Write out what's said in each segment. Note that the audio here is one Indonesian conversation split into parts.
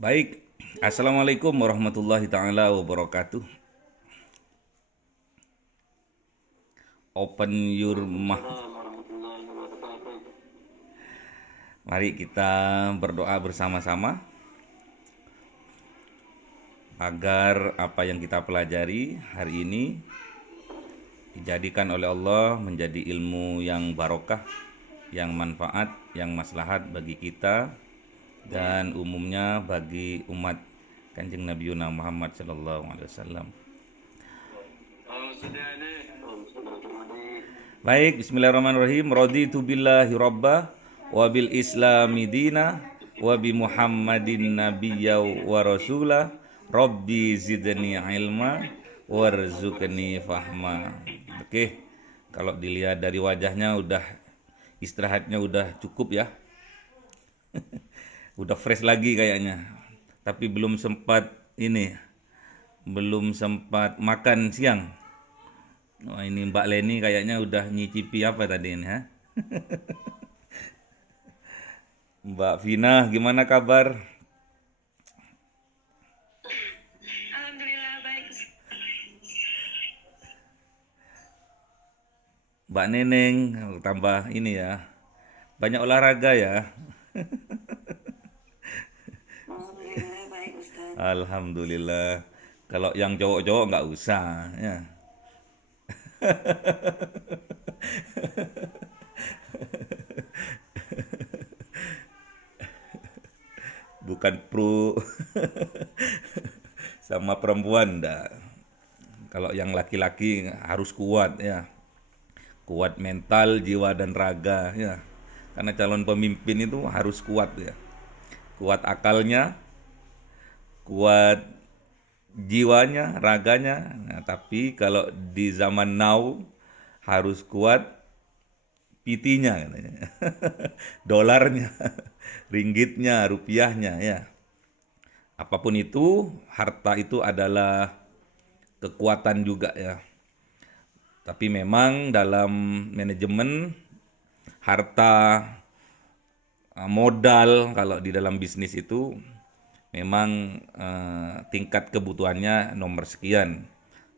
Baik, Assalamualaikum warahmatullahi taala wabarakatuh. Open your mouth. Waalaikumsalam warahmatullahi wabarakatuh. Mari kita berdoa bersama-sama agar apa yang kita pelajari hari ini dijadikan oleh Allah menjadi ilmu yang barokah, yang manfaat, yang maslahat bagi kita dan umumnya bagi umat Kanjeng Nabi Muhammad sallallahu alaihi wasallam. Baik, bismillahirrahmanirrahim. Raditu billahi rabba wa bil islami dina wa bi Muhammadin nabiyya wa rasula. Rabbi zidni ilma warzuqni fahma. Oke, kalau dilihat dari wajahnya udah istirahatnya udah cukup ya. Udah fresh lagi kayaknya. Tapi belum sempat ini, belum sempat makan siang. Wah, ini Mbak Leni kayaknya udah nyicipi apa tadi ini, ha? Mbak Vina, gimana kabar? Alhamdulillah baik. Mbak Neneng, tambah ini ya. Banyak olahraga ya. Alhamdulillah baik Ustaz. Alhamdulillah. Kalau yang cowok-cowok nggak usah, ya. Bukan pro sama perempuan, dah. Kalau yang laki-laki harus kuat ya. Kuat mental, jiwa dan raga ya. Karena calon pemimpin itu harus kuat ya. Kuat akalnya, kuat jiwanya, raganya. Nah, tapi kalau di zaman now harus kuat PT-nya katanya. Dolarnya, ringgitnya, rupiahnya ya. Apapun itu, harta itu adalah kekuatan juga ya. Tapi memang dalam manajemen harta, modal kalau di dalam bisnis itu memang tingkat kebutuhannya nomor sekian.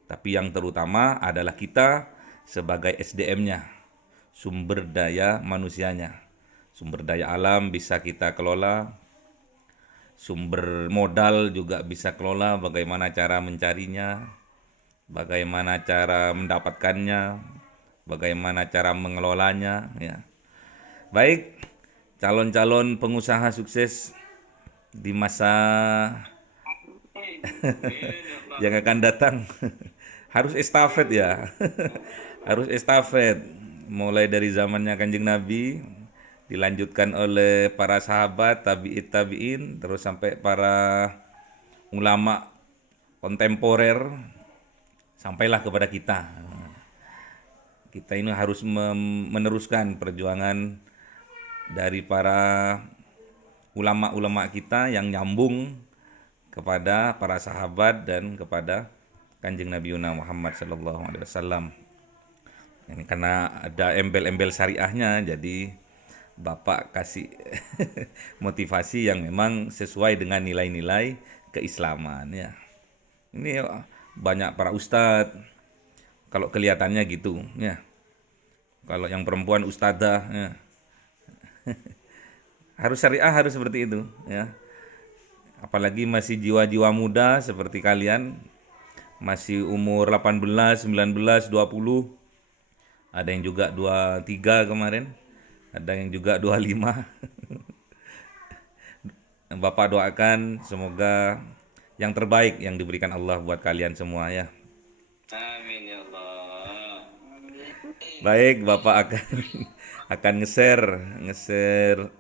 Tapi yang terutama adalah kita sebagai SDM-nya, sumber daya manusianya. Sumber daya alam bisa kita kelola, sumber modal juga bisa kelola, bagaimana cara mencarinya, bagaimana cara mendapatkannya, bagaimana cara mengelolanya ya. Baik, calon-calon pengusaha sukses di masa yang akan datang harus estafet ya. Harus estafet mulai dari zamannya Kanjeng Nabi dilanjutkan oleh para sahabat tabi'in tabi'in terus sampai para ulama kontemporer sampailah kepada kita. Kita ini harus meneruskan perjuangan dari para ulama-ulama kita yang nyambung kepada para sahabat dan kepada Kanjeng Nabi Muhammad sallallahu alaihi wasallam. Ini karena ada embel-embel syariahnya, jadi Bapak kasih motivasi yang memang sesuai dengan nilai-nilai keislaman ya. Ini banyak para ustadz, kalau kelihatannya gitu ya. Kalau yang perempuan ustadzah ya. Harus syariah harus seperti itu ya. Apalagi masih jiwa-jiwa muda seperti kalian, masih umur 18, 19, 20. Ada yang juga 23 kemarin. Ada yang juga 25. Bapak doakan semoga yang terbaik yang diberikan Allah buat kalian semua ya. Amin ya Allah. Baik, Bapak akan akan nge-share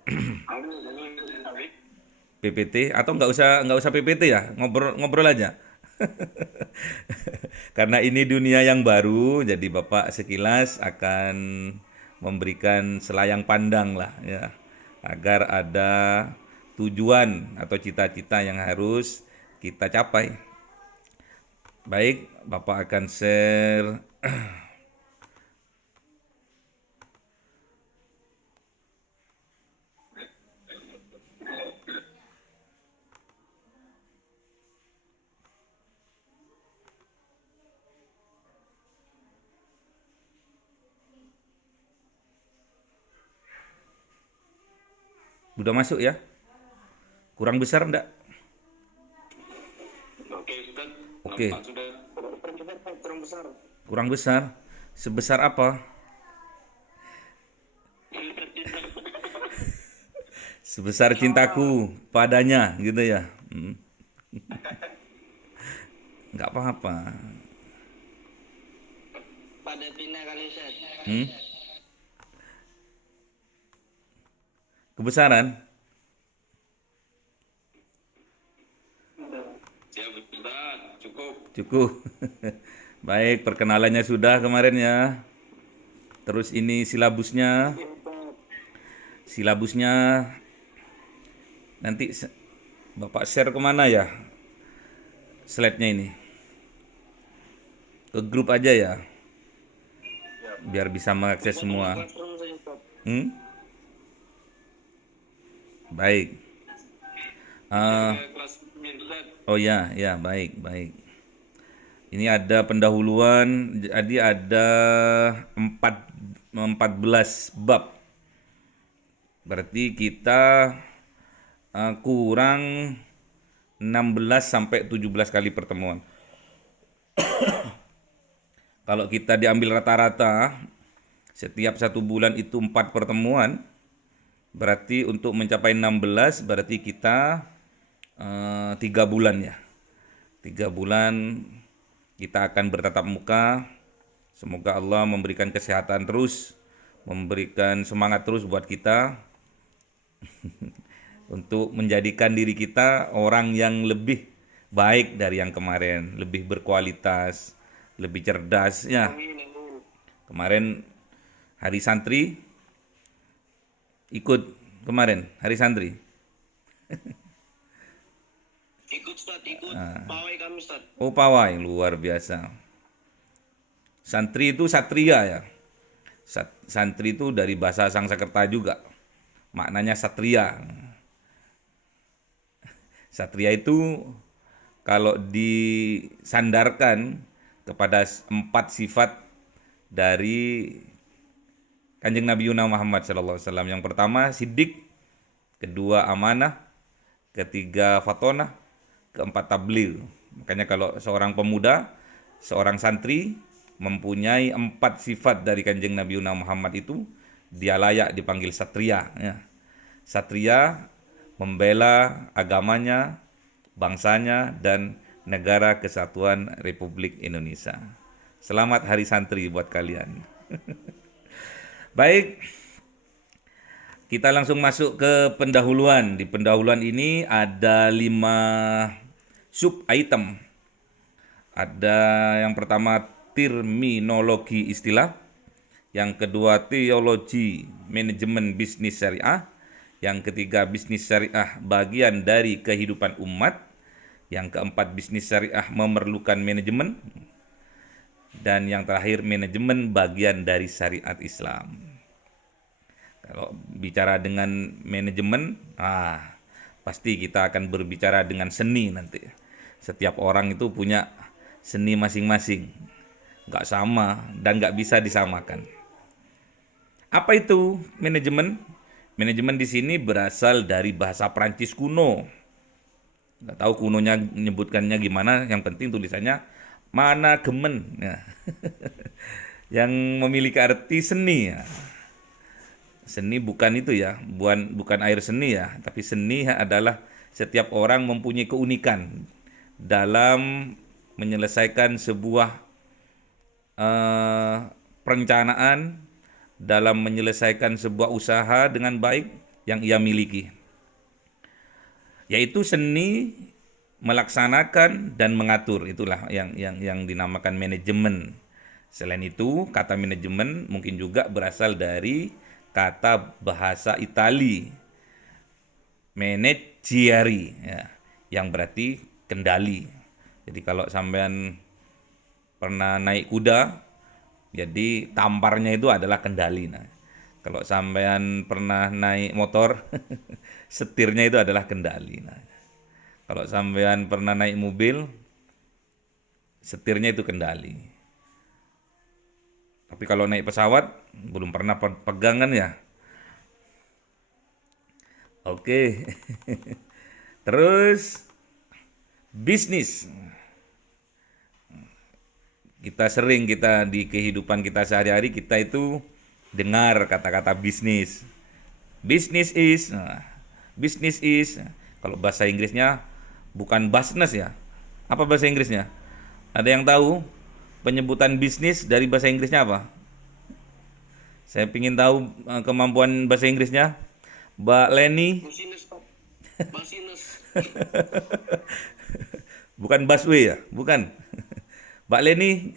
PPT atau nggak usah PPT ya, ngobrol aja. Karena ini dunia yang baru, jadi Bapak sekilas akan memberikan selayang pandang lah ya, agar ada tujuan atau cita-cita yang harus kita capai. Baik, Bapak akan share. Udah masuk ya? Kurang besar enggak? Oke, Ustaz. Oke. Nampak sudah. Kurang besar. Kurang besar. Sebesar apa? Sebesar cintaku padanya gitu ya. Nggak apa-apa. Pada Pina kali Ustaz. Hmm? Kebesaran? Ya, Ustaz. Cukup. Cukup. Baik, perkenalannya sudah kemarin ya. Terus ini silabusnya. Silabusnya nanti Bapak share kemana ya? Slide-nya ini. Ke grup aja ya. Biar bisa mengakses semua. Hmm? Baik. Kelas Ustaz. Oh ya, ya baik, baik. Ini ada pendahuluan, jadi ada 14 bab. Berarti kita kurang 16 sampai 17 kali pertemuan. Kalau kita diambil rata-rata, setiap 1 bulan itu 4 pertemuan, berarti untuk mencapai 16, berarti kita 3 bulan ya. 3 bulan kita akan bertatap muka. Semoga Allah memberikan kesehatan terus, memberikan semangat terus buat kita untuk menjadikan diri kita orang yang lebih baik dari yang kemarin, lebih berkualitas, lebih cerdas ya. Kemarin hari santri ikut kemarin hari santri. Ikut Ustaz, ikut. Pawai kami Ustaz. Oh pawai luar biasa. Santri itu satria ya. Santri itu dari bahasa Sangsekerta juga. Maknanya satria. Satria itu kalau disandarkan kepada 4 sifat dari Kanjeng Nabi Muhammad SAW. Yang pertama siddiq, kedua amanah, ketiga fatonah, keempat tabligh. Makanya kalau seorang pemuda, seorang santri mempunyai 4 sifat dari Kanjeng Nabi Muhammad itu, dia layak dipanggil satria. Ya. Satria membela agamanya, bangsanya, dan negara kesatuan Republik Indonesia. Selamat Hari Santri buat kalian. Baik, kita langsung masuk ke pendahuluan. Di pendahuluan ini ada 5 sub item. Ada yang pertama terminologi istilah, yang kedua teologi manajemen bisnis syariah, yang ketiga bisnis syariah bagian dari kehidupan umat, yang keempat bisnis syariah memerlukan manajemen, dan yang terakhir manajemen bagian dari syariat Islam. Kalau bicara dengan manajemen, pasti kita akan berbicara dengan seni nanti. Setiap orang itu punya seni masing-masing, nggak sama dan nggak bisa disamakan. Apa itu manajemen? Manajemen di sini berasal dari bahasa Prancis kuno. Nggak tahu kunonya menyebutkannya gimana, yang penting tulisannya manajemen. Ya. Yang memiliki arti seni. Ya. Seni bukan itu ya, bukan air seni ya, tapi seni adalah setiap orang mempunyai keunikan dalam menyelesaikan sebuah perencanaan, dalam menyelesaikan sebuah usaha dengan baik yang ia miliki. Yaitu seni melaksanakan dan mengatur, itulah yang dinamakan manajemen. Selain itu, kata manajemen mungkin juga berasal dari kata bahasa Itali manageri ya, yang berarti kendali. Jadi kalau sampean pernah naik kuda, jadi tamparnya itu adalah kendali. Nah, kalau sampean pernah naik motor, setirnya itu adalah kendali. Nah, kalau sampean pernah naik mobil, setirnya itu kendali. Tapi kalau naik pesawat, belum pernah pegangan ya. Oke. Terus bisnis. Kita di kehidupan kita sehari-hari kita itu dengar kata-kata bisnis. Business is. Kalau bahasa Inggrisnya bukan business ya. Apa bahasa Inggrisnya? Ada yang tahu penyebutan bisnis dari bahasa Inggrisnya apa? Saya ingin tahu kemampuan bahasa Inggrisnya. Mbak Leni, Business, Pak. Business. bukan busway ya, bukan. Mbak Leni,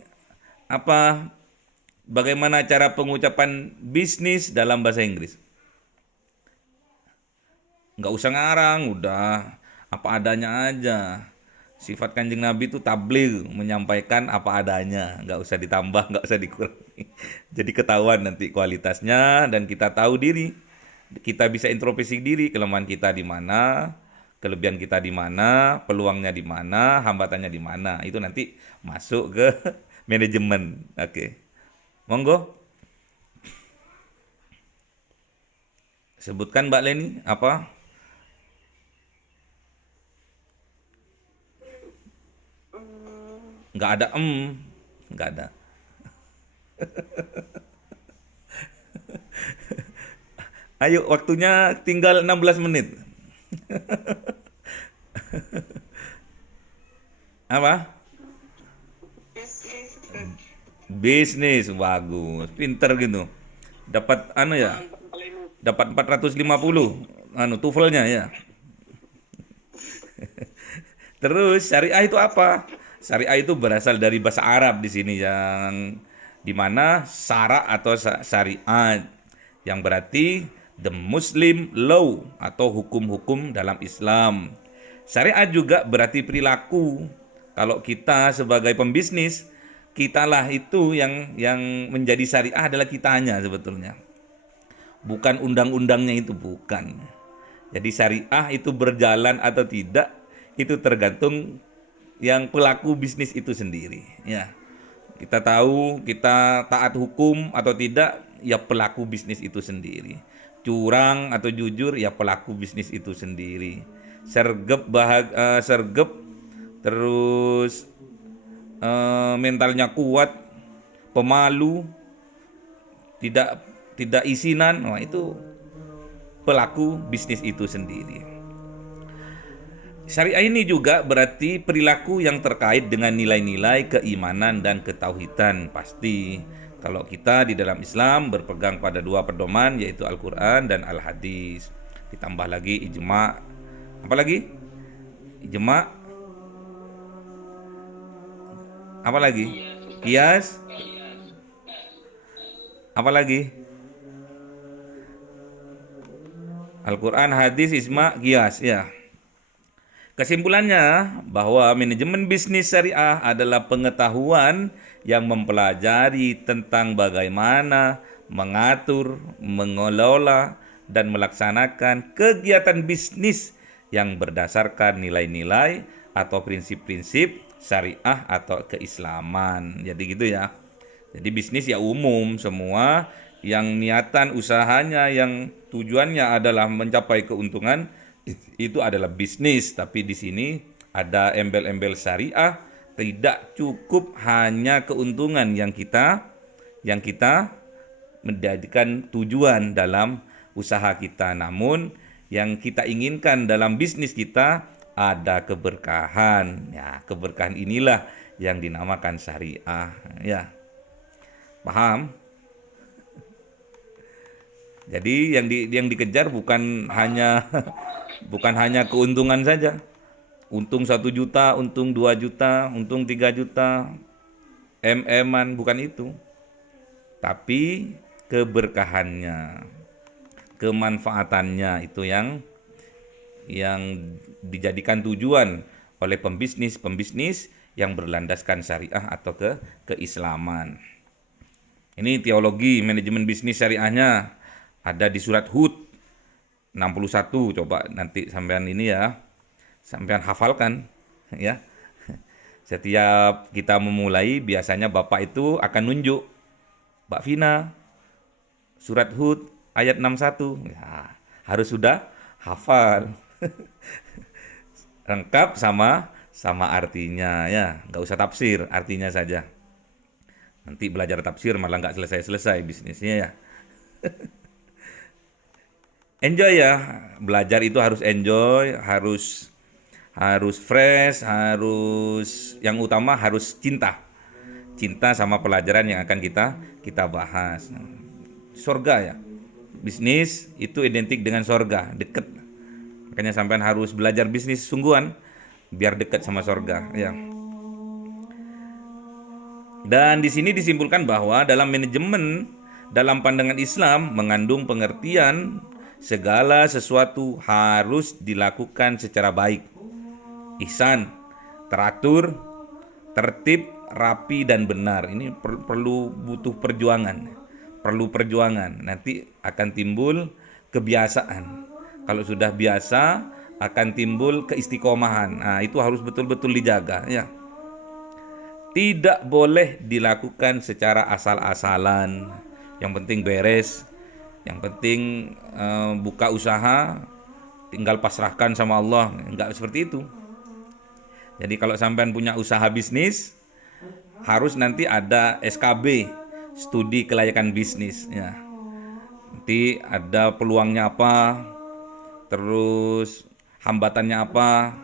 bagaimana cara pengucapan bisnis dalam bahasa Inggris? Nggak usah ngarang, udah apa adanya aja. Sifat Kanjeng Nabi itu tabligh, menyampaikan apa adanya, nggak usah ditambah, nggak usah dikurangi. Jadi ketahuan nanti kualitasnya dan kita tahu diri. Kita bisa introspeksi diri, kelemahan kita di mana, kelebihan kita di mana, peluangnya di mana, hambatannya di mana. Itu nanti masuk ke manajemen. Oke. Monggo. Sebutkan Mbak Leni apa? Nggak ada nggak ada. Ayo, waktunya tinggal 16 menit. Apa? Bisnis, bagus. Pinter gitu. Dapat dapat 450 TOEFL-nya ya. Terus syariah itu apa? Syariah itu berasal dari bahasa Arab di sini yang dimana syara atau syariat yang berarti the Muslim law atau hukum-hukum dalam Islam. Syariat juga berarti perilaku. Kalau kita sebagai pembisnis, kitalah itu yang menjadi syariah adalah kitanya sebetulnya. Bukan undang-undangnya itu, bukan. Jadi syariah itu berjalan atau tidak itu tergantung yang pelaku bisnis itu sendiri, ya. Kita tahu kita taat hukum atau tidak, ya pelaku bisnis itu sendiri. Curang atau jujur, ya pelaku bisnis itu sendiri. Sergep terus mentalnya kuat, pemalu, tidak isinan, wah itu pelaku bisnis itu sendiri. Syariah ini juga berarti perilaku yang terkait dengan nilai-nilai keimanan dan ketauhidan. Pasti kalau kita di dalam Islam berpegang pada dua pedoman, yaitu Al-Quran dan Al-Hadis. Ditambah lagi ijma'. Apa lagi? Ijma'. Apa lagi? Qiyas. Apa lagi? Al-Quran, Hadis, Ijma', Qiyas, ya. Kesimpulannya bahwa manajemen bisnis syariah adalah pengetahuan yang mempelajari tentang bagaimana mengatur, mengelola, dan melaksanakan kegiatan bisnis yang berdasarkan nilai-nilai atau prinsip-prinsip syariah atau keislaman. Jadi gitu ya. Jadi bisnis ya umum, semua yang niatan usahanya yang tujuannya adalah mencapai keuntungan itu adalah bisnis. Tapi di sini ada embel-embel syariah, tidak cukup hanya keuntungan yang kita menjadikan tujuan dalam usaha kita, namun yang kita inginkan dalam bisnis kita ada keberkahan. Ya, keberkahan inilah yang dinamakan syariah, ya. Paham? Jadi yang dikejar bukan hanya keuntungan saja. Untung 1 juta, untung 2 juta, untung 3 juta, MM-an, bukan itu. Tapi keberkahannya, kemanfaatannya itu yang dijadikan tujuan oleh pembisnis yang berlandaskan syariah atau keislaman. Ini teologi manajemen bisnis syariahnya ada di surat Hud 61. Coba nanti sampean ini ya, sampean hafalkan ya. Setiap kita memulai biasanya Bapak itu akan nunjuk, Mbak Vina, surat Hud ayat 61. Ya, harus sudah hafal. Lengkap sama artinya ya, nggak usah tafsir, artinya saja. Nanti belajar tafsir malah nggak selesai-selesai bisnisnya ya. Enjoy ya, belajar itu harus enjoy, harus fresh, harus yang utama harus cinta sama pelajaran yang akan kita bahas. Sorga ya, bisnis itu identik dengan sorga, deket. Makanya sampean harus belajar bisnis sungguhan biar dekat sama sorga ya. Dan di sini disimpulkan bahwa dalam manajemen, dalam pandangan Islam mengandung pengertian segala sesuatu harus dilakukan secara baik, ihsan, teratur, tertib, rapi dan benar. Ini butuh perjuangan. Nanti akan timbul kebiasaan. Kalau sudah biasa akan timbul keistiqomahan. Nah, itu harus betul-betul dijaga ya. Tidak boleh dilakukan secara asal-asalan. Yang penting beres, yang penting buka usaha tinggal pasrahkan sama Allah. Enggak seperti itu. Jadi kalau sampean punya usaha bisnis, harus nanti ada SKB, studi kelayakan bisnis ya. Nanti ada peluangnya apa, terus hambatannya apa,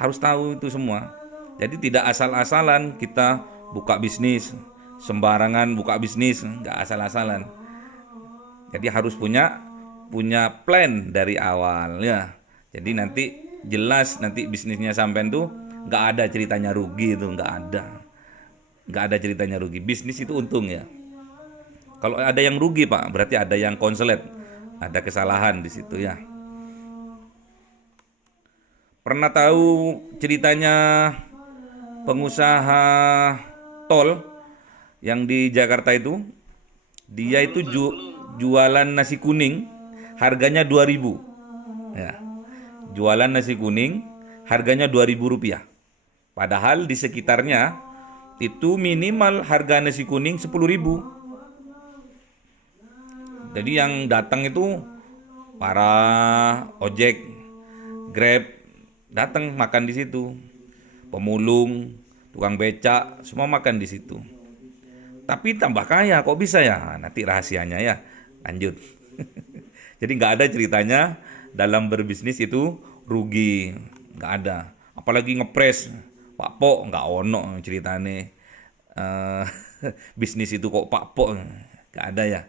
harus tahu itu semua. Jadi tidak asal-asalan kita buka bisnis, sembarangan buka bisnis, nggak asal-asalan. Jadi harus punya plan dari awal ya. Jadi nanti jelas nanti bisnisnya sampean tuh nggak ada ceritanya rugi, itu nggak ada ceritanya rugi. Bisnis itu untung ya. Kalau ada yang rugi Pak, berarti ada yang konslet, ada kesalahan di situ ya. Pernah tahu ceritanya pengusaha tol yang di Jakarta itu? Dia itu jualan nasi kuning, harganya 2.000 ya. Jualan nasi kuning, harganya 2.000 rupiah. Padahal di sekitarnya itu minimal harga nasi kuning 10.000. Jadi yang datang itu para ojek, Grab datang makan di situ. Pemulung, tukang becak, semua makan di situ. Tapi tambah kaya, kok bisa ya? Nanti rahasianya ya. Lanjut. Jadi nggak ada ceritanya dalam berbisnis itu rugi, nggak ada. Apalagi ngepres, Pak Po nggak ono ceritane. Bisnis itu kok Pak Po, nggak ada ya.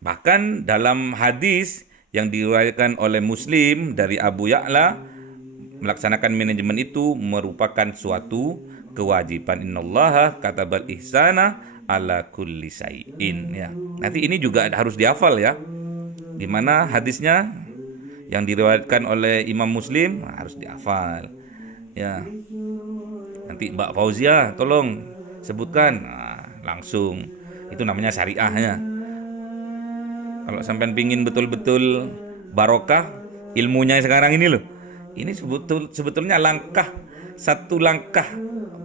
Bahkan dalam hadis yang diriwayatkan oleh Muslim dari Abu Ya'la, melaksanakan manajemen itu merupakan suatu kewajiban. Innallaha katabal ihsana ala kulli syai'in ya. Nanti ini juga harus dihafal ya. Di mana hadisnya yang diriwayatkan oleh Imam Muslim harus dihafal. Ya. Nanti Mbak Fauzia tolong sebutkan. Nah, langsung. Itu namanya syariah ya. Kalau sampean pingin betul-betul barokah ilmunya sekarang ini loh. Ini sebetulnya satu langkah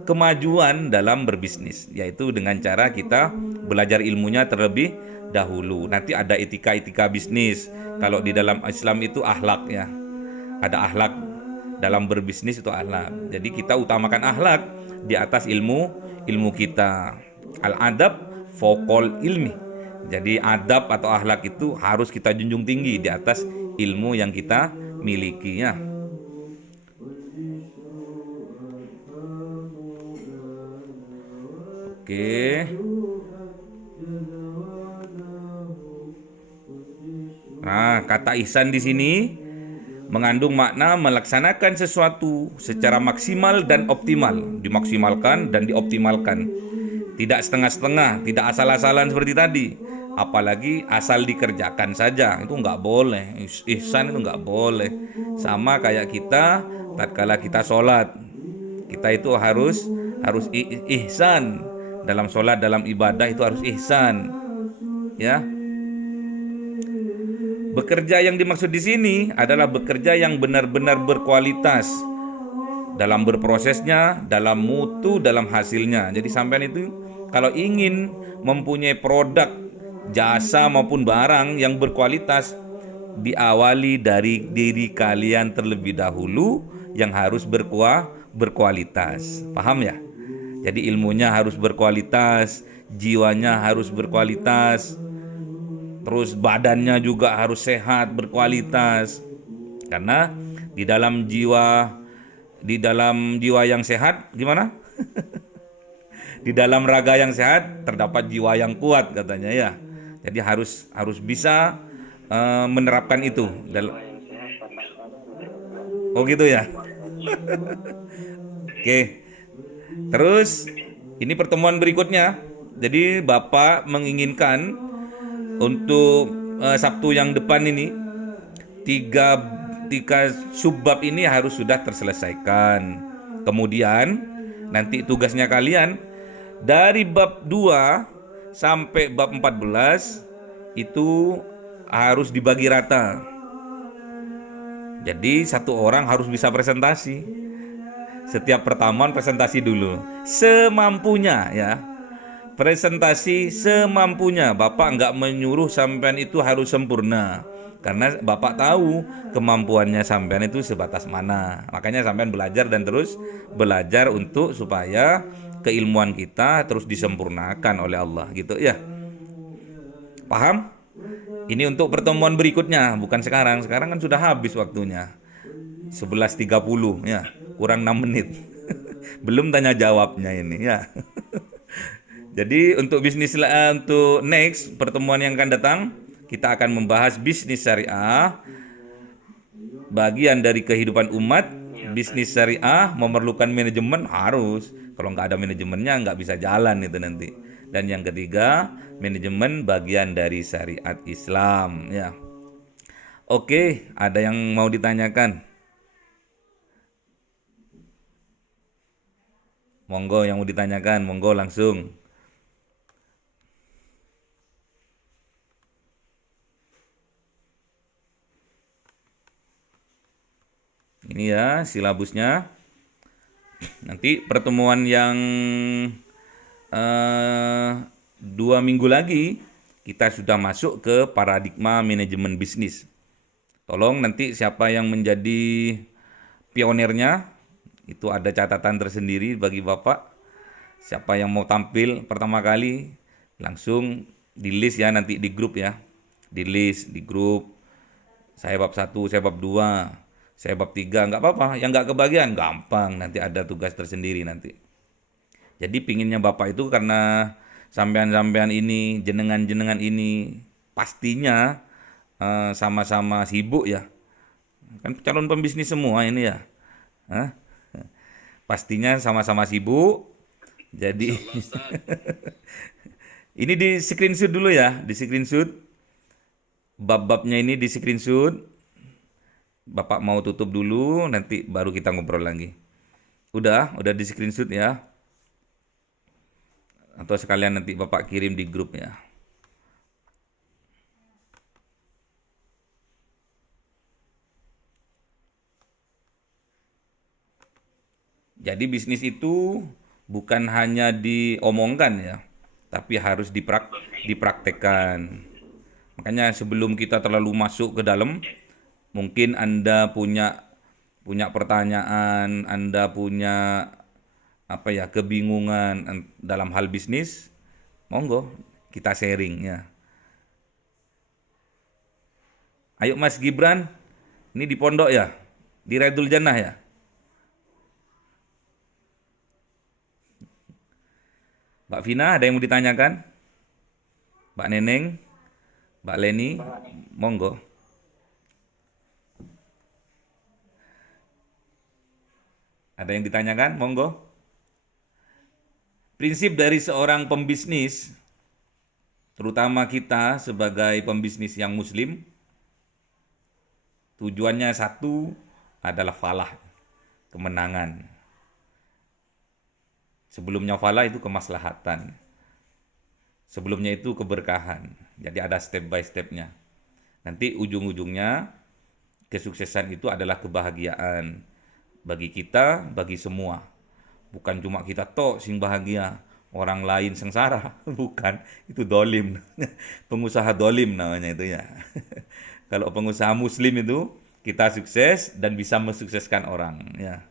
kemajuan dalam berbisnis, yaitu dengan cara kita belajar ilmunya terlebih dahulu. Nanti ada etika bisnis. Kalau di dalam Islam itu akhlak ya. Ada akhlak dalam berbisnis itu akhlak. Jadi kita utamakan akhlak di atas ilmu kita. Al-adab fokol ilmi. Jadi adab atau akhlak itu harus kita junjung tinggi di atas ilmu yang kita miliki ya. Oke. Nah, kata ihsan di sini mengandung makna melaksanakan sesuatu secara maksimal dan optimal, dimaksimalkan dan dioptimalkan. Tidak setengah-setengah, tidak asal-asalan seperti tadi. Apalagi asal dikerjakan saja, itu enggak boleh. Ihsan itu enggak boleh. Sama kayak kita tatkala kita sholat, kita itu harus ihsan. Dalam sholat, dalam ibadah itu harus ihsan, ya. Bekerja yang dimaksud di sini adalah bekerja yang benar-benar berkualitas dalam berprosesnya, dalam mutu, dalam hasilnya. Jadi sampean itu kalau ingin mempunyai produk, jasa maupun barang yang berkualitas, diawali dari diri kalian terlebih dahulu yang harus berkualitas. Paham ya? Jadi ilmunya harus berkualitas, jiwanya harus berkualitas, terus badannya juga harus sehat, berkualitas. Karena di dalam jiwa yang sehat gimana? Di dalam raga yang sehat terdapat jiwa yang kuat katanya ya. Jadi harus bisa menerapkan itu. Oh gitu ya. Oke. Terus ini pertemuan berikutnya. Jadi Bapak menginginkan untuk Sabtu yang depan ini tiga subbab ini harus sudah terselesaikan. Kemudian nanti tugasnya kalian dari bab 2 sampai bab 14 itu harus dibagi rata. Jadi satu orang harus bisa presentasi. Setiap pertemuan presentasi dulu semampunya ya. Presentasi semampunya. Bapak nggak menyuruh sampean itu harus sempurna. Karena Bapak tahu kemampuannya sampean itu sebatas mana. Makanya sampean belajar dan terus belajar untuk supaya keilmuan kita terus disempurnakan oleh Allah gitu ya. Paham? Ini untuk pertemuan berikutnya, bukan sekarang. Sekarang kan sudah habis waktunya. 11.30 ya, kurang 6 menit. Belum tanya jawabnya ini ya. Jadi untuk untuk next pertemuan yang akan datang kita akan membahas bisnis syariah, bagian dari kehidupan umat. Bisnis syariah memerlukan manajemen harus. Kalau nggak ada manajemennya nggak bisa jalan itu nanti. Dan yang ketiga, manajemen bagian dari syariat Islam ya. Oke, ada yang mau ditanyakan? Monggo yang mau ditanyakan, monggo langsung. Ini ya silabusnya. Nanti pertemuan yang 2 minggu lagi kita sudah masuk ke paradigma manajemen bisnis. Tolong nanti siapa yang menjadi pionirnya itu ada catatan tersendiri bagi Bapak. Siapa yang mau tampil pertama kali langsung di list ya nanti di grup ya. Di list di grup. Saya bab 1, saya bab 2. Saya bab 3, nggak apa-apa. Yang nggak kebagian, gampang. Nanti ada tugas tersendiri nanti. Jadi pinginnya Bapak itu karena sampean-sampean ini, jenengan-jenengan ini, pastinya sama-sama sibuk ya. Kan calon pembisnis semua ini ya. Hah? Pastinya sama-sama sibuk. Jadi ini di screenshot dulu ya. Di screenshot. Bab-babnya ini di screenshot. Bapak mau tutup dulu, nanti baru kita ngobrol lagi. Udah di screenshot ya. Atau sekalian nanti Bapak kirim di grup ya. Jadi bisnis itu bukan hanya diomongkan ya, tapi harus dipraktekkan. Makanya sebelum kita terlalu masuk ke dalam, mungkin Anda punya pertanyaan, Anda punya kebingungan dalam hal bisnis, monggo kita sharing ya. Ayo Mas Gibran, ini di pondok ya, di Raidul Jannah ya. Mbak Vina, ada yang mau ditanyakan? Mbak Neneng, Mbak Leni, monggo. Ada yang ditanyakan? Monggo. Prinsip dari seorang pembisnis, terutama kita sebagai pembisnis yang muslim, tujuannya satu adalah falah, kemenangan. Sebelumnya falah itu kemaslahatan. Sebelumnya itu keberkahan. Jadi ada step by stepnya. Nanti ujung-ujungnya kesuksesan itu adalah kebahagiaan. Bagi kita, bagi semua. Bukan cuma kita tok sing bahagia, orang lain sengsara. Bukan, itu dolim. Pengusaha dolim namanya itu ya. Kalau pengusaha muslim itu kita sukses dan bisa mensukseskan orang ya.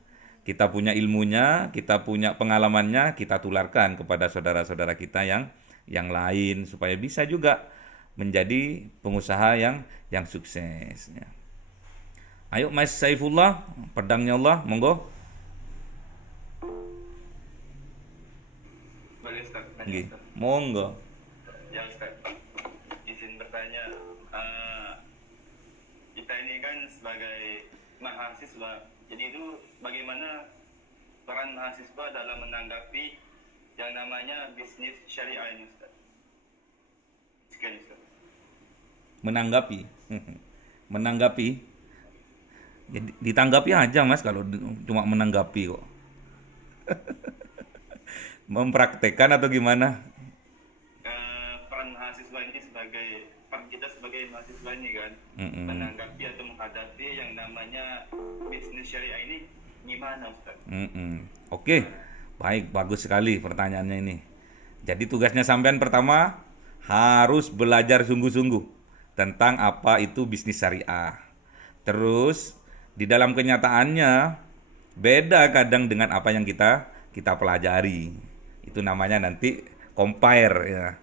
Kita punya ilmunya, kita punya pengalamannya, kita tularkan kepada saudara-saudara kita yang lain supaya bisa juga menjadi pengusaha yang sukses ya. Ayo Mas Saifullah, pedangnya Allah, monggo. Boleh Ustaz, Nggih, Ustaz. monggo. Ya Ustaz, izin bertanya, kita ini kan sebagai mahasiswa, jadi itu bagaimana peran mahasiswa dalam menanggapi yang namanya bisnis syariah ini Ustaz? Sekian Ustaz. Menanggapi. Menanggapi. Ya, ditanggapi aja Mas kalau cuma menanggapi kok. Mempraktekkan atau gimana? Peran mahasiswa ini peran kita sebagai mahasiswa ini kan, Mm-mm. menanggapi atau menghadapi yang namanya bisnis syariah ini gimana Ustaz? Oke, baik, bagus sekali pertanyaannya ini. Jadi tugasnya sampean pertama harus belajar sungguh-sungguh tentang apa itu bisnis syariah. Terus di dalam kenyataannya beda kadang dengan apa yang kita pelajari. Itu namanya nanti compare ya.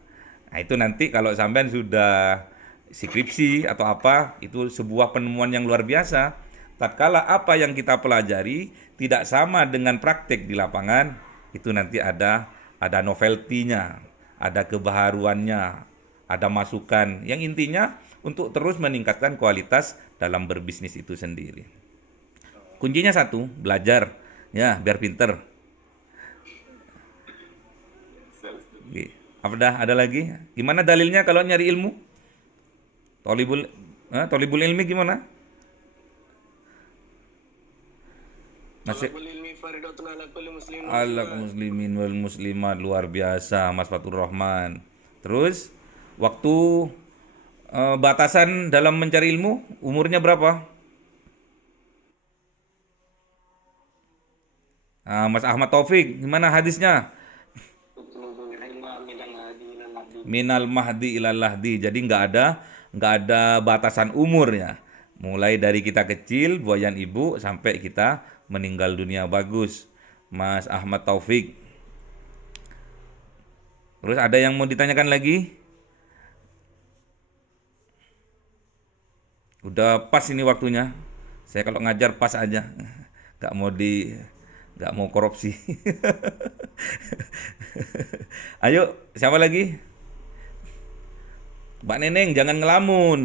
Nah, itu nanti kalau sampean sudah skripsi atau apa, itu sebuah penemuan yang luar biasa. Tatkala apa yang kita pelajari tidak sama dengan praktek di lapangan, itu nanti ada novelty-nya, ada kebaharuannya, ada masukan yang intinya untuk terus meningkatkan kualitas dalam berbisnis itu sendiri. Kuncinya satu, belajar ya biar pinter. Oke. Ada lagi? Gimana dalilnya kalau nyari ilmu? Tolibul ilmi gimana? Masih Talabul ilmi faridatun ala kulli muslimin. ala muslimin wal muslimat, luar biasa Mas Fatur Rahman. Terus waktu batasan dalam mencari ilmu umurnya berapa? Mas Ahmad Taufik, gimana hadisnya? Minal mahdi ilal lahdi. Jadi nggak ada batasan umurnya. Mulai dari kita kecil, buayan ibu, sampai kita meninggal dunia. Bagus, Mas Ahmad Taufik. Terus ada yang mau ditanyakan lagi? Udah pas ini waktunya. Saya kalau ngajar pas aja. Nggak mau korupsi. Ayo, siapa lagi? Mbak Neneng, jangan ngelamun.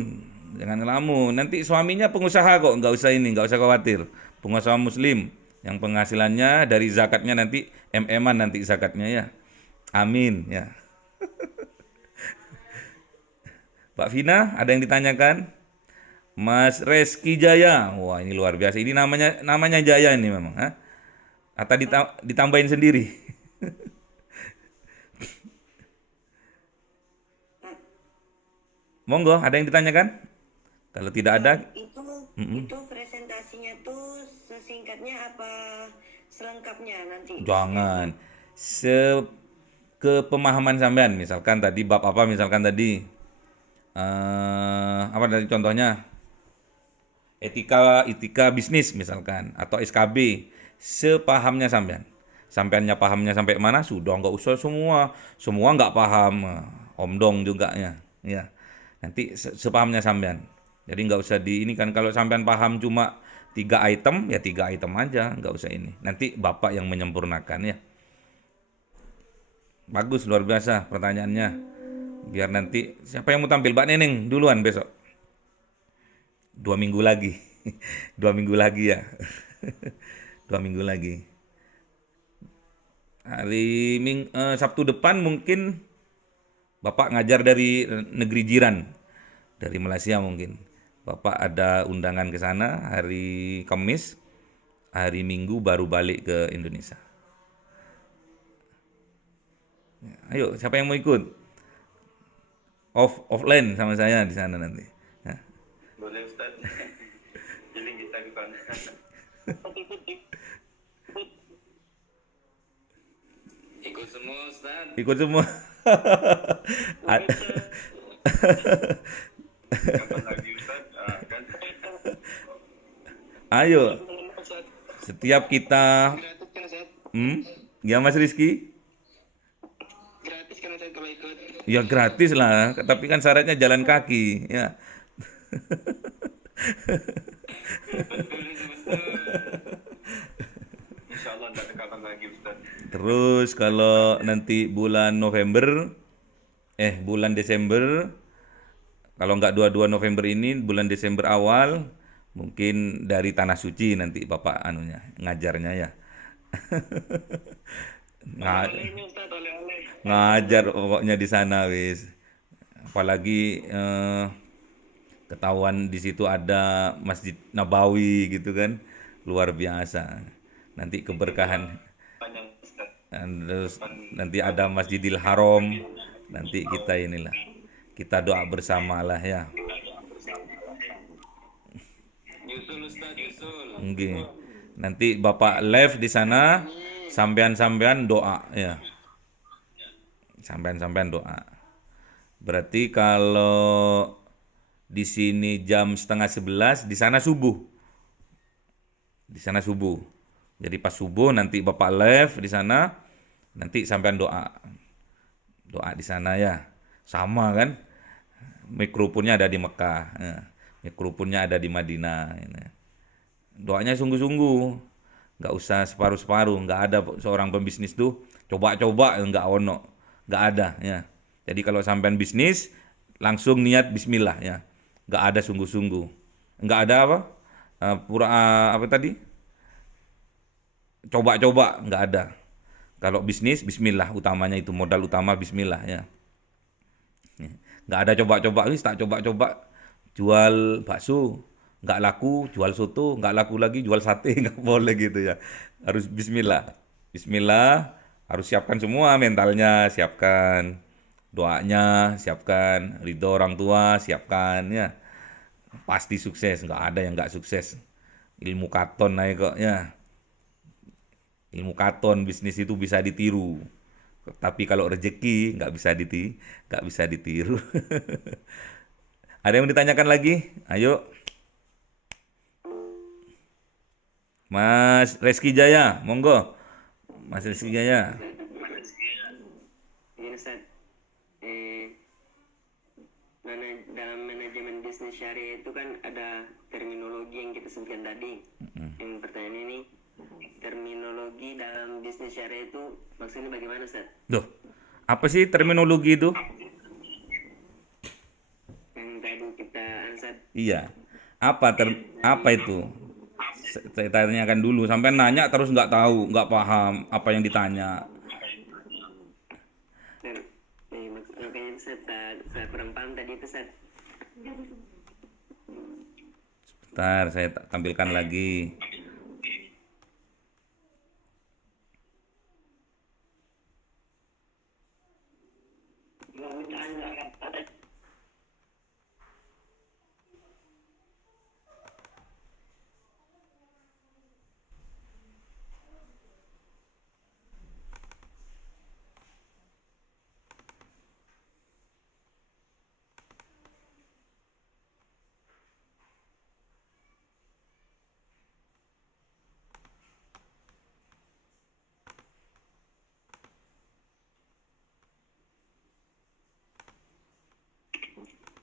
Jangan ngelamun. Nanti suaminya pengusaha kok, nggak usah khawatir. Pengusaha muslim yang penghasilannya dari zakatnya nanti MM-an nanti zakatnya ya. Amin ya. Mbak Vina, ada yang ditanyakan? Mas Reski Jaya. Wah, ini luar biasa. Ini namanya Jaya ini memang, ha? Atau ditambahin sendiri? Monggo, ada yang ditanyakan? Kalau tidak ada, Itu presentasinya tuh sesingkatnya apa selengkapnya nanti? jangan. Kepemahaman sampean, misalkan tadi bab apa, misalkan tadi apa tadi contohnya? Etika bisnis misalkan, atau SKB, sepahamnya sampean. Sampeannya pahamnya sampai mana? Sudah, nggak usah semua nggak paham. Omdong juga ya. Nanti sepahamnya sampean. Jadi nggak usah ini kan, kalau sampean paham cuma 3 item ya 3 item aja, nggak usah ini. Nanti bapak yang menyempurnakan ya. Bagus, luar biasa pertanyaannya. Biar nanti siapa yang mau tampil? Mbak Neneng duluan besok. 2 minggu lagi. 2 minggu lagi ya. 2 minggu lagi. Sabtu depan mungkin Bapak ngajar dari negeri jiran, dari Malaysia mungkin. Bapak ada undangan ke sana hari Kamis, hari Minggu baru balik ke Indonesia. Ayo, siapa yang mau ikut? Offline sama saya di sana nanti. Nah. Boleh Ustaz. Jadi kita ke sana. Ikut semua Ustaz. Ikut semua. Kapan lagi Ustaz? Ayo, setiap kita, Gratis kan Ustaz? ya Mas Rizky? Gratis kan Ustaz kalau ikut? Ya gratis lah, tapi kan syaratnya jalan kaki, ya. Insya Allah tidak ada kabar lagi Ustaz. Terus kalau nanti bulan bulan Desember, kalau nggak 22 November ini, bulan Desember awal, mungkin dari Tanah Suci nanti Bapak anunya, ngajarnya ya. Nga- Ini Ustaz oleh-oleh. ngajar pokoknya di sana wis. Apalagi ketahuan di situ ada Masjid Nabawi gitu kan, luar biasa. Nanti keberkahan. Panjang Ustaz. Terus nanti ada Masjidil Haram, nanti kita inilah, kita doa bersama lah ya. Yusul Ustaz, Yusul. Nggih. Nanti Bapak live di sana, sampean-sampean doa ya. Sampean-sampean doa. Berarti kalau di sini jam setengah 11, di sana subuh. Di sana subuh. Jadi pas subuh nanti Bapak live di sana, nanti sampean doa. Doa di sana ya. Sama kan? Mikrofonnya ada di Mekah. Ya. Mikrofonnya ada di Madinah. Ini. Doanya sungguh-sungguh. Nggak usah separuh-separuh. Nggak ada seorang pembisnis tuh coba-coba, nggak ono. Nggak ada ya. Jadi kalau sampean bisnis, langsung niat bismillah ya. Nggak ada sungguh-sungguh. Nggak ada apa? Apa tadi? Coba-coba, nggak ada. Kalau bisnis, bismillah. Utamanya itu, modal utama bismillah ya. Nggak ada coba-coba. Wis tak coba-coba jual bakso. Nggak laku, jual soto. Nggak laku lagi, jual sate. Nggak boleh gitu ya. Harus bismillah. Bismillah. Harus siapkan semua, mentalnya siapkan. Doanya siapkan. Ridho orang tua siapkan ya. Pasti sukses. Nggak ada yang nggak sukses. Ilmu katon naik kok ya. Ilmu katon bisnis itu bisa ditiru. Tapi kalau rezeki nggak bisa ditiru. Ada yang ditanyakan lagi? Ayo. Mas Reski Jaya, monggo. Mas Reski Jaya. Gini Ustaz, dalam manajemen bisnis syariah itu kan ada terminologi yang kita sebutkan tadi. Yang pertanyaan ini, terminologi dalam bisnis syariah itu maksudnya bagaimana Ustaz? Duh, apa sih terminologi itu? Yang tadi kita Ustaz, Iya. Apa itu? Saya tanyakan dulu. Sampai nanya terus nggak tahu, nggak paham apa yang ditanya. makanya Ustaz, saya kurang paham tadi itu Ustaz. Bentar, saya tampilkan lagi.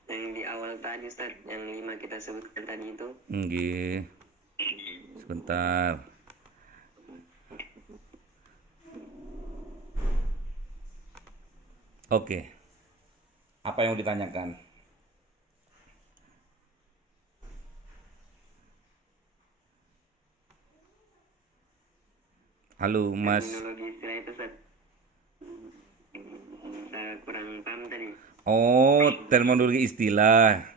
Yang di awal tadi Ustaz, yang 5 kita sebutkan tadi itu. Nggih. Sebentar. Oke. Apa yang ditanyakan? Halo, Mas. Terminologi istilah itu Ustaz. Saya kurang paham tadi. Oh, terminologi istilah.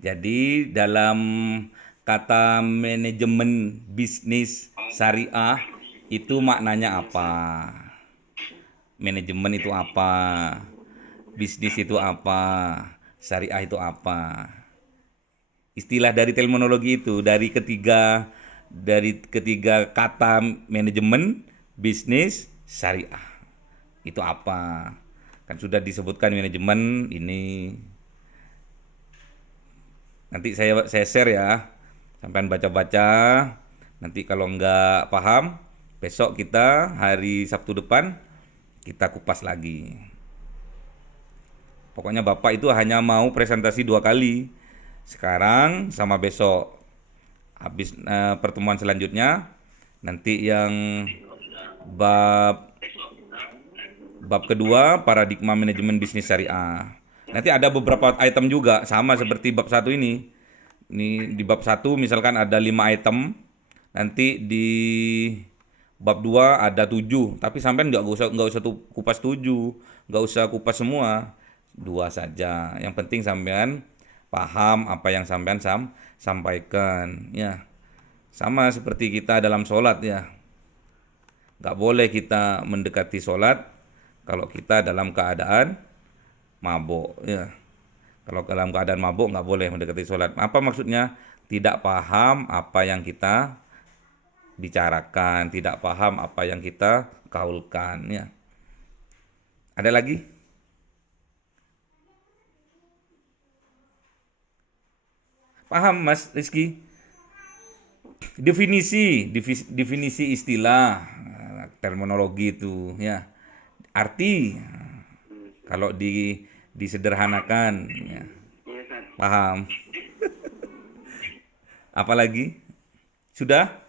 Jadi dalam kata manajemen bisnis syariah itu maknanya apa? Manajemen itu apa? Bisnis itu apa? Syariah itu apa? Istilah dari terminologi itu dari ketiga kata manajemen, bisnis, syariah. Itu apa? Kan sudah disebutkan manajemen ini. Nanti saya share ya. Sampean baca-baca, nanti kalau nggak paham, besok kita hari Sabtu depan kita kupas lagi. Pokoknya Bapak itu hanya mau presentasi 2 kali. Sekarang sama besok. Habis pertemuan selanjutnya nanti yang bab kedua, paradigma manajemen bisnis syariah. Nanti ada beberapa item juga sama seperti bab 1 ini. Ini di bab 1 misalkan ada 5 item. Nanti di bab 2 ada 7, tapi sampean nggak usah kupas 7, nggak usah kupas semua. 2 saja. Yang penting sampean paham apa yang sampean sampaikan ya. Sama seperti kita dalam sholat ya. Nggak boleh kita mendekati sholat kalau kita dalam keadaan mabuk ya. Kalau dalam keadaan mabuk nggak boleh mendekati sholat. Apa maksudnya? Tidak paham apa yang kita bicarakan, tidak paham apa yang kita kaulkan ya. Ada lagi? Paham Mas Rizky? Definisi istilah, terminologi itu ya. Arti kalau disederhanakan ya. Iya, Ustaz. Paham. Apalagi? Sudah?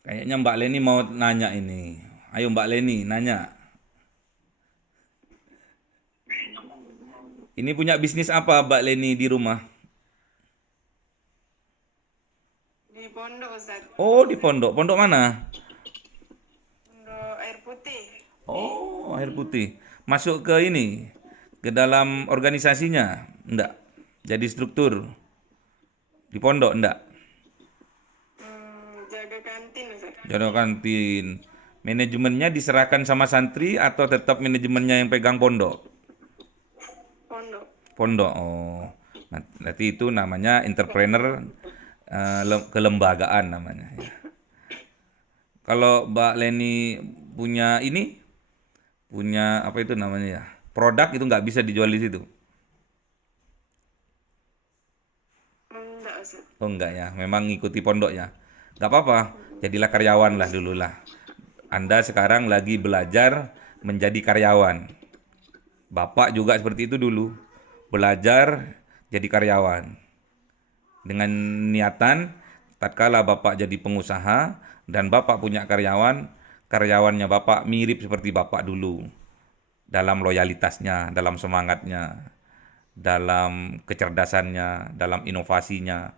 Kayaknya Mbak Leni mau nanya ini. Ayo Mbak Leni nanya. Ini punya bisnis apa Mbak Leni di rumah? Di pondok, Ustaz. Oh, di pondok. Pondok mana? Pondok air putih. Oh, air putih. Masuk ke ini, ke dalam organisasinya? Enggak. Jadi struktur. Di pondok enggak? Jaga kantin, Ustaz. Jaga kantin. Manajemennya diserahkan sama santri atau tetap manajemennya yang pegang pondok? Pondok. Pondok. Oh. Nanti itu namanya entrepreneur kelembagaan namanya ya. Kalau Mbak Leni punya ini, punya apa itu namanya ya, produk itu nggak bisa dijual di situ. Enggak, Ustaz. Oh enggak ya, memang ngikuti pondok ya. Nggak apa-apa, jadilah karyawan lah dulu lah. Anda sekarang lagi belajar menjadi karyawan. Bapak juga seperti itu dulu, belajar jadi karyawan. Dengan niatan, tatkala Bapak jadi pengusaha dan Bapak punya karyawan, karyawannya Bapak mirip seperti Bapak dulu. Dalam loyalitasnya, dalam semangatnya, dalam kecerdasannya, dalam inovasinya.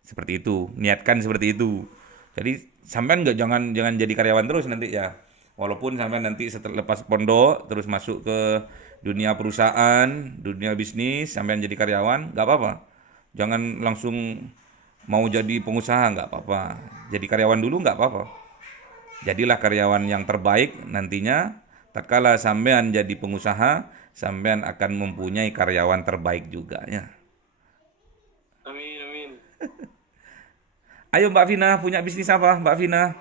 Seperti itu, niatkan seperti itu. Jadi sampean jangan jadi karyawan terus nanti ya. Walaupun sampean nanti setelah lepas pondok terus masuk ke dunia perusahaan, dunia bisnis, sampean jadi karyawan, nggak apa-apa. Jangan langsung mau jadi pengusaha, nggak apa-apa. Jadi karyawan dulu nggak apa-apa. Jadilah karyawan yang terbaik nantinya. Tatkala sampean jadi pengusaha, sampean akan mempunyai karyawan terbaik juga ya. Amin, amin. Ayo Mbak Vina, punya bisnis apa Mbak Vina?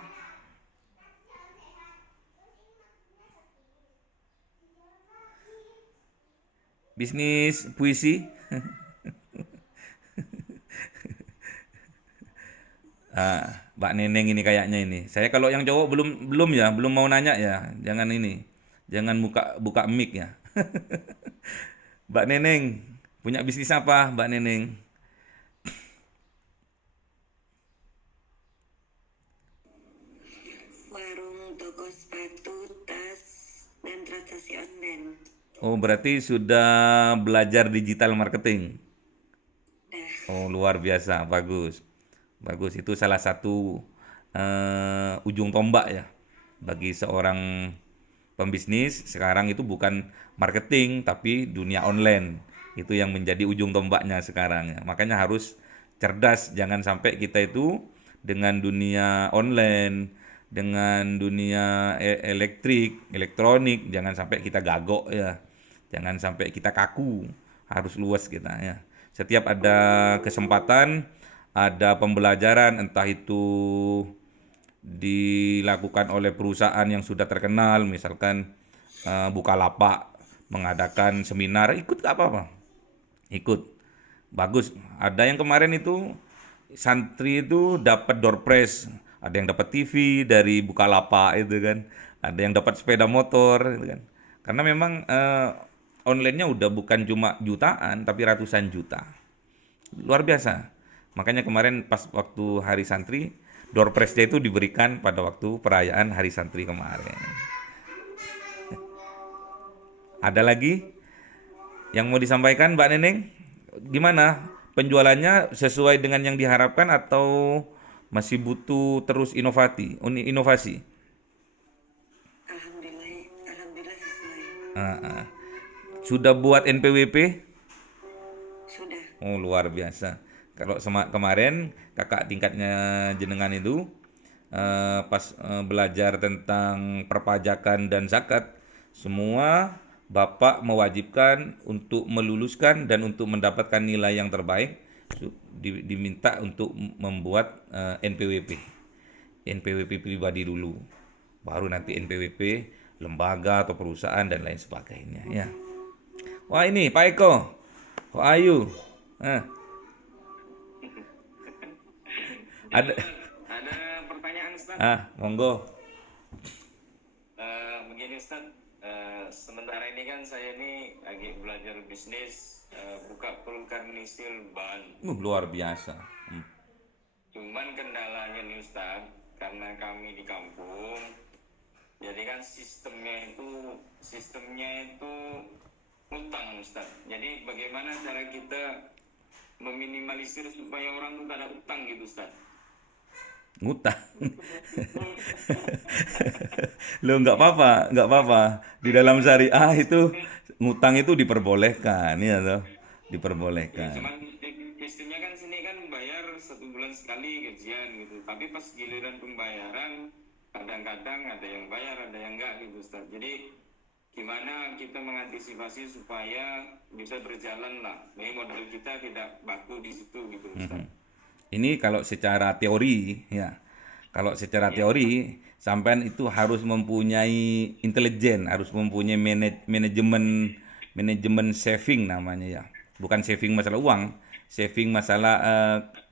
Bisnis puisi? Mbak Neneng ini kayaknya ini. Saya kalau yang cowok belum mau nanya ya. Jangan ini. Jangan buka mic ya. Mbak Neneng, punya bisnis apa Mbak Neneng? Warung, toko sepatu, tas, dan transaksi online. Oh, berarti sudah belajar digital marketing. Oh, luar biasa, bagus. Bagus, itu salah satu ujung tombak ya bagi seorang pembisnis. Sekarang itu bukan marketing tapi dunia online. Itu yang menjadi ujung tombaknya sekarang ya. Makanya harus cerdas, jangan sampai kita itu dengan dunia online, dengan dunia elektronik, jangan sampai kita gagok ya. Jangan sampai kita kaku, harus luas kita ya. Setiap ada kesempatan, ada pembelajaran, entah itu dilakukan oleh perusahaan yang sudah terkenal, misalkan Bukalapak mengadakan seminar, ikut gak apa-apa, ikut. Bagus. Ada yang kemarin itu santri itu dapat door prize, ada yang dapat TV dari Bukalapak itu kan, ada yang dapat sepeda motor gitu kan. Karena memang online-nya udah bukan cuma jutaan tapi ratusan juta. Luar biasa. Makanya kemarin pas waktu Hari Santri, door prize-nya itu diberikan pada waktu perayaan Hari Santri kemarin. Ada lagi yang mau disampaikan Mbak Neneng? Gimana? Penjualannya sesuai dengan yang diharapkan atau masih butuh terus inovasi? Alhamdulillah sesuai. Sudah buat NPWP? Sudah. Oh, luar biasa. Kalau kemarin kakak tingkatnya jenengan itu pas belajar tentang perpajakan dan zakat, semua Bapak mewajibkan untuk meluluskan dan untuk mendapatkan nilai yang terbaik diminta untuk membuat NPWP. NPWP pribadi dulu. Baru nanti NPWP lembaga atau perusahaan dan lain sebagainya ya. Wah, ini Pak Eko. Kok Ayu? Ada pertanyaan Ustaz. monggo. Begini Ustaz, sementara ini kan saya ini lagi belajar bisnis buka vulkanisir ban. Luar biasa. Cuman kendalanya nih Ustaz, karena kami di kampung, jadi kan sistemnya itu utang Ustaz. Jadi bagaimana cara kita meminimalisir supaya orang tuh gak ada utang gitu Ustaz? Ngutang. Lo nggak apa-apa. Di dalam syariah itu ngutang itu diperbolehkan, ya toh, diperbolehkan. Cuman sistemnya kan sini kan bayar 1 bulan sekali gajian gitu. Tapi pas giliran pembayaran kadang-kadang ada yang bayar, ada yang enggak gitu Ustaz. Jadi gimana kita mengantisipasi supaya bisa berjalan lah. Ini modal kita tidak baku di situ gitu Ustaz. Ini kalau secara teori ya. Kalau secara teori sampean itu harus mempunyai intelijen, harus mempunyai manajemen saving namanya ya. Bukan saving masalah uang, saving masalah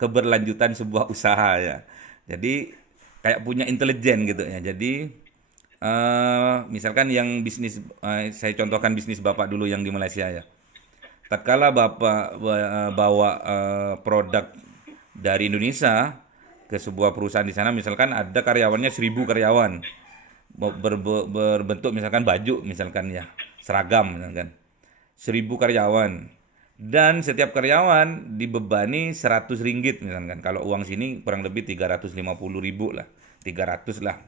keberlanjutan sebuah usaha ya. Jadi kayak punya intelijen gitu ya. Jadi misalkan yang bisnis saya contohkan bisnis Bapak dulu yang di Malaysia ya. Tatkala Bapak bawa produk dari Indonesia ke sebuah perusahaan di sana, misalkan ada karyawannya 1.000 karyawan, berbentuk misalkan baju misalkan ya, seragam misalkan, 1.000 karyawan, dan setiap karyawan dibebani 100 ringgit misalkan, kalau uang sini kurang lebih 350.000 lah, 300 lah.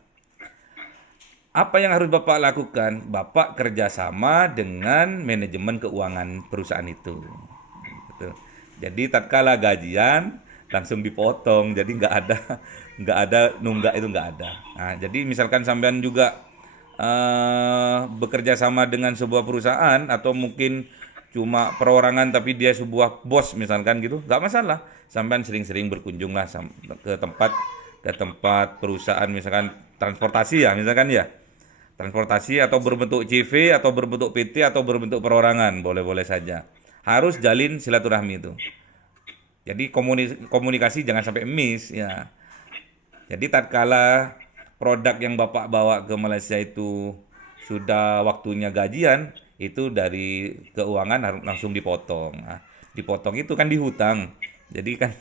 Apa yang harus Bapak lakukan? Bapak kerjasama dengan manajemen keuangan perusahaan itu. Gitu. Jadi tatkala gajian langsung dipotong, jadi nggak ada nunggak, itu nggak ada. Nah, jadi misalkan sampean juga bekerja sama dengan sebuah perusahaan atau mungkin cuma perorangan tapi dia sebuah bos misalkan gitu, nggak masalah. Sampean sering-sering berkunjunglah ke tempat perusahaan, misalkan transportasi ya, misalkan ya. Transportasi atau berbentuk CV atau berbentuk PT atau berbentuk perorangan, boleh-boleh saja. Harus jalin silaturahmi itu. Jadi komunikasi jangan sampai miss ya. Jadi tatkala produk yang Bapak bawa ke Malaysia itu sudah waktunya gajian, itu dari keuangan harus langsung dipotong. Nah, dipotong itu kan dihutang. Jadi kan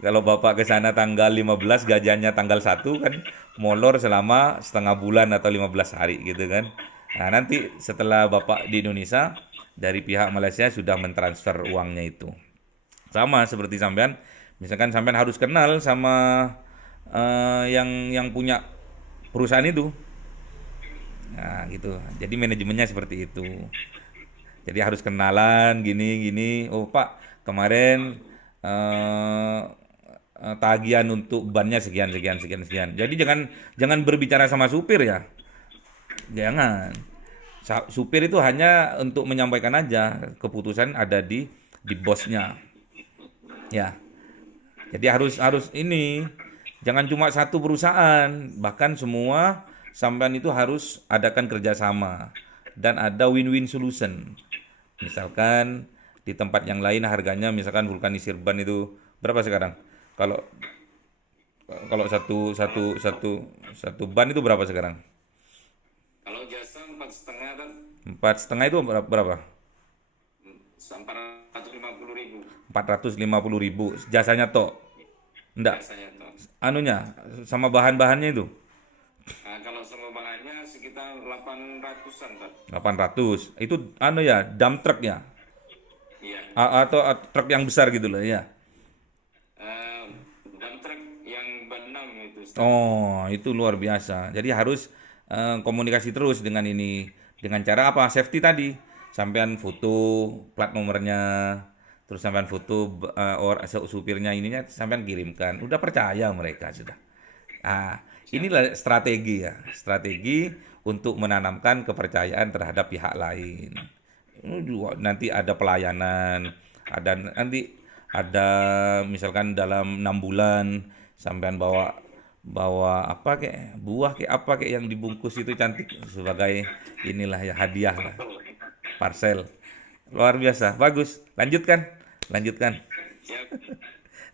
kalau Bapak ke sana tanggal 15, gajiannya tanggal 1 kan molor selama setengah bulan atau 15 hari gitu kan. Nah, nanti setelah Bapak di Indonesia, dari pihak Malaysia sudah mentransfer uangnya itu. Sama seperti sampean, misalkan sampean harus kenal sama yang punya perusahaan itu. Nah, gitu. Jadi manajemennya seperti itu. Jadi harus kenalan gini. Oh, Pak, kemarin tagihan untuk bannya sekian. Jadi jangan berbicara sama supir ya. Jangan. Supir itu hanya untuk menyampaikan aja, keputusan ada di bosnya. Ya. Jadi harus ini, jangan cuma satu perusahaan, bahkan semua sampean itu harus adakan kerjasama dan ada win-win solution. Misalkan di tempat yang lain harganya misalkan vulkanisir ban itu berapa sekarang? Kalau kalau satu ban itu berapa sekarang? Kalau jasa 4,5 kan 4,5 itu berapa? 450.000 450.000 jasanya toh. Enggak, jasanya toh. anunya sama bahan-bahannya itu Nah, kalau semua bahannya sekitar 800-an Pak. 800. Itu anu ya, dump truck ya? Iya. Atau truk yang besar gitu loh ya. Dump truck yang ban 6 itu Ustaz. Oh, itu luar biasa. Jadi harus komunikasi terus dengan ini. Dengan cara apa? Safety tadi. Sampean foto plat nomornya, terus sampean foto supirnya ininya sampean kirimkan. Udah percaya mereka sudah. Inilah strategi ya. Strategi untuk menanamkan kepercayaan terhadap pihak lain. Nanti ada pelayanan, nanti ada misalkan dalam 6 bulan sampean bawa apa kayak buah kayak apa kayak yang dibungkus itu cantik sebagai inilah ya hadiah lah, parcel. Luar biasa, bagus. Lanjutkan.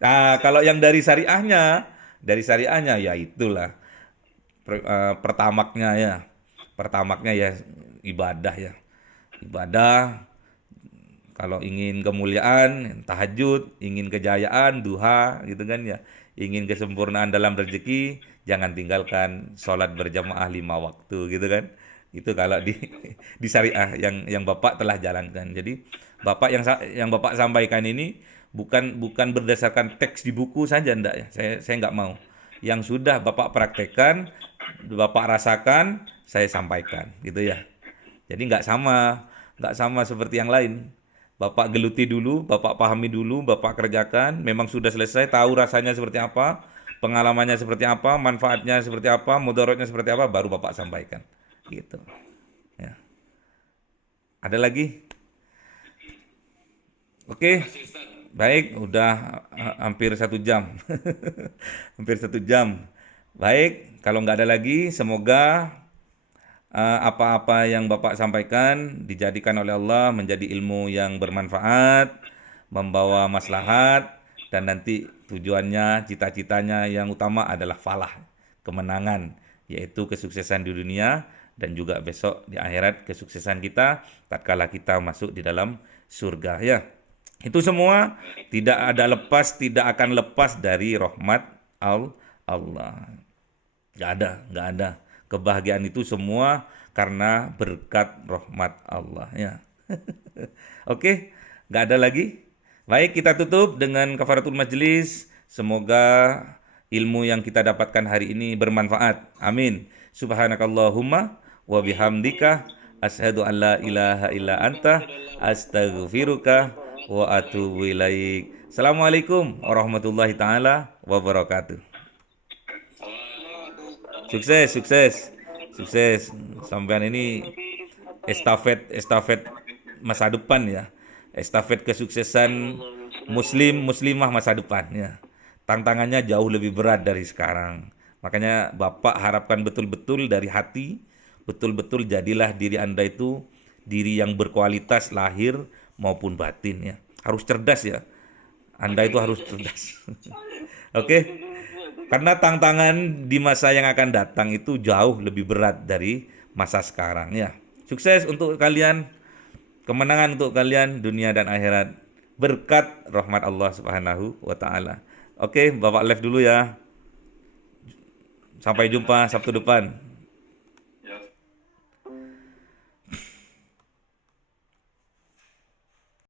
Nah, kalau yang dari syariahnya ya itulah pertamaknya ya ibadah ya. Ibadah kalau ingin kemuliaan, tahajud, ingin kejayaan, duha gitu kan ya. Ingin kesempurnaan dalam rezeki, jangan tinggalkan sholat berjamaah 5 waktu gitu kan. Itu kalau di syariah yang Bapak telah jalankan. Jadi Bapak yang Bapak sampaikan ini bukan berdasarkan teks di buku saja enggak ya. Saya enggak mau. Yang sudah Bapak praktekkan, Bapak rasakan, saya sampaikan gitu ya. Jadi enggak sama seperti yang lain. Bapak geluti dulu, Bapak pahami dulu, Bapak kerjakan, memang sudah selesai, tahu rasanya seperti apa, pengalamannya seperti apa, manfaatnya seperti apa, mudaratnya seperti apa, baru Bapak sampaikan. Gitu. Ya. Ada lagi? Oke. Baik, udah hampir 1 jam. Hampir 1 jam. Baik, kalau nggak ada lagi, semoga apa-apa yang Bapak sampaikan dijadikan oleh Allah menjadi ilmu yang bermanfaat, membawa maslahat, dan nanti tujuannya, cita-citanya yang utama adalah falah, kemenangan, yaitu kesuksesan di dunia dan juga besok di akhirat kesuksesan kita tatkala kita masuk di dalam surga ya. Itu semua tidak akan lepas dari rahmat Allah. Nggak ada. Kebahagiaan itu semua karena berkat rahmat Allah ya. Oke, nggak ada lagi. Baik, kita tutup dengan kafaratul majlis. Semoga ilmu yang kita dapatkan hari ini bermanfaat. Amin. Subhanakallahumma wa bihamdika asyhadu an la ilaha illa anta astaghfiruka wa atubu ilaik. Assalamualaikum warahmatullahi taala wabarakatuh. Sukses. Sampean ini estafet masa depan ya. Estafet kesuksesan muslimah masa depan ya. Tantangannya jauh lebih berat dari sekarang. Makanya Bapak harapkan betul-betul dari hati, betul-betul jadilah diri Anda itu diri yang berkualitas lahir maupun batin ya. Harus cerdas ya. Anda itu harus cerdas. Oke? Karena tantangan di masa yang akan datang itu jauh lebih berat dari masa sekarang ya. Sukses untuk kalian, kemenangan untuk kalian dunia dan akhirat berkat rahmat Allah Subhanahu wa taala. Oke, Bapak live dulu ya. Sampai jumpa Sabtu depan.